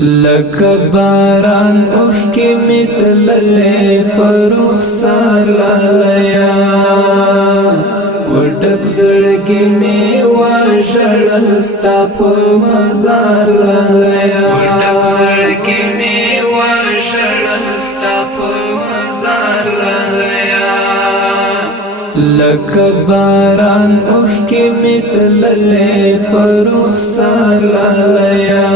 لکه باران اوښکې مې تللې په رخسار لالیا وډک زړګي مې وژړل ستا په مزار لالیا وډک زړګي مې وژړل ستا په مزار لالیا لکه باران اوښکې مې تللې په رخسار لالیا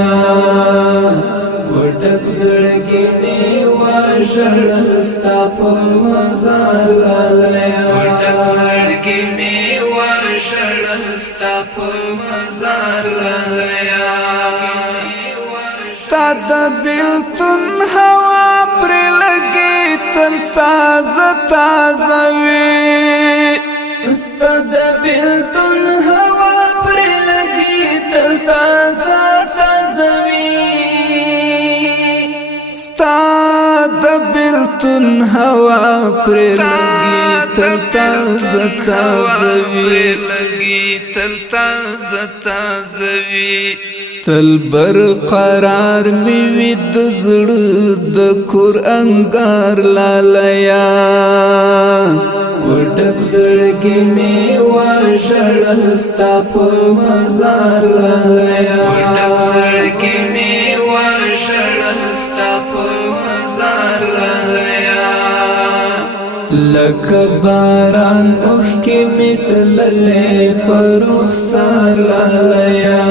وډک زړګي مې وژړل ستا په مزار لالیا وډک زړګي مې وژړل ستا په مزار لالیا ستا د بیلتون هوا پرې لګي تل تازه تازه وي ستا د بیلتون هوا پرې لګي تل تازه تازه وي ستا د بیلتون هوا پرې لګي تل تازه تازه وي لګي تل تازه تازه وي تل برقرار می وي د زړه د کور انګار لالیا وډک زړګي مې وژړل ستا په مزار لالیا وډک زړګي مې وژړل ستا په مزار لالیا لکه باران اوښکې مې تللې په رخسار لالیا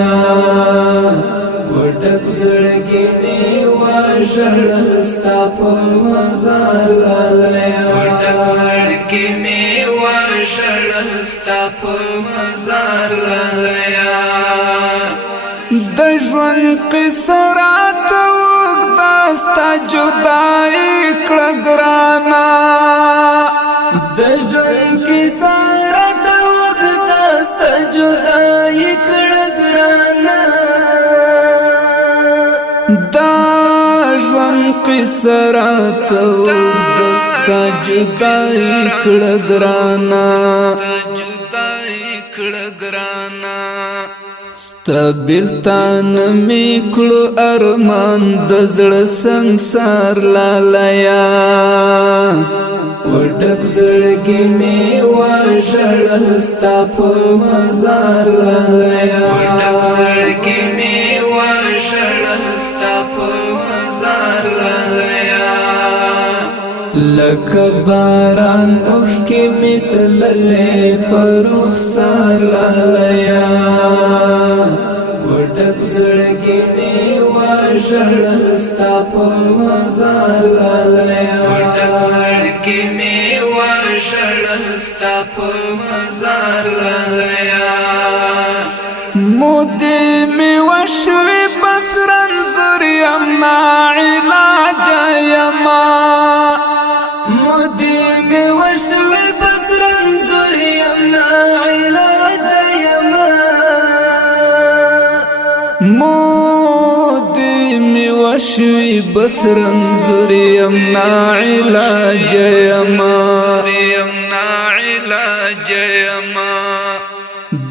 وډک زړګي مې وژړل ستا په مزار لالیا وډک زړګي مې وژړل ستا په مزار لالیا د ژوند قصه راته اوږده ستا جدایي کړه ګرانه د ژوند قصه راته اوږده ستا جدایي کړه ګرانه دا ژوند قصه راته اوږده ستا جدایي کړه ګرانه ستا بیلتان می کړو ارمان د زړه سنگسار لالیا وډک زړګي مې وژړل ستا په مزار لالیا وډک زړګي مې وژړل ستا په مزار لالیا لکه باران اوښکې مې تللې په رخسار لالیا وډک زړګي مې وژړل ستا په مزار لالیا وډک زړګي مې وژړل ستا په مزار لالیا مودې مې وشوې بس رنځور یم ناعلاج یما مودې مې وشوې بس رنځور یم ناعلاج یما مودې مې وشوې بس رنځور یم ناعلاج یما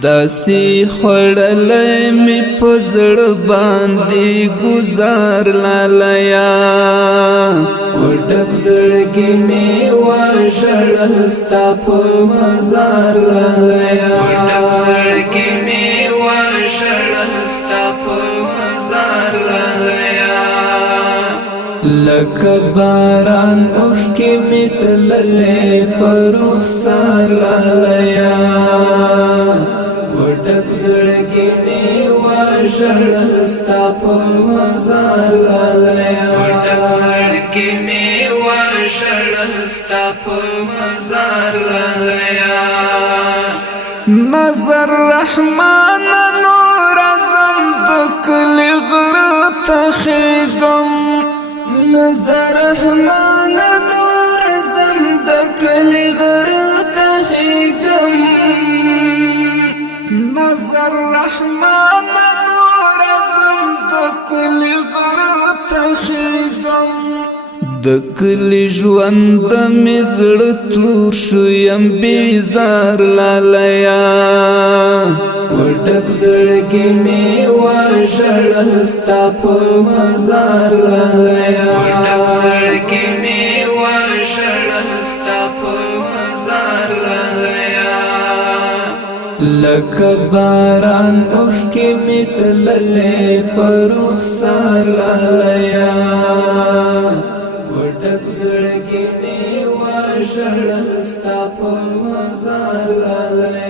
داسې خوړلې مې په زړه باندې ګزار لالیا وډک زړګي مې وژړل ستا په مزار لالیا وډک زړګي مې وژړل ستا په مزار لالیا لکه باران اوښکې مې تللې په رخسار لالیا وډک زړګي مې وژړل ستا په مزار لالیا وډک زړګي مې وژړل ستا په مزار لالیا نظر رحمان نور اعظم د کلي غره ته خیږم نظر رحمان نور اعظم د کلي غره ته خیږم نظر رحمان نور اعظم د کلي غره ته خیږم د کلي ژوند مې زړه تور شو یم بیزار لالیا وټک زړګي می وژړل ستا په مزار لالیا وټک زړګي می وژړل ستا په مزار لالیا لکه باران اوښکې می تللې په رخسار لالیا وټک زړګي می وژړل ستا په مزار لالیا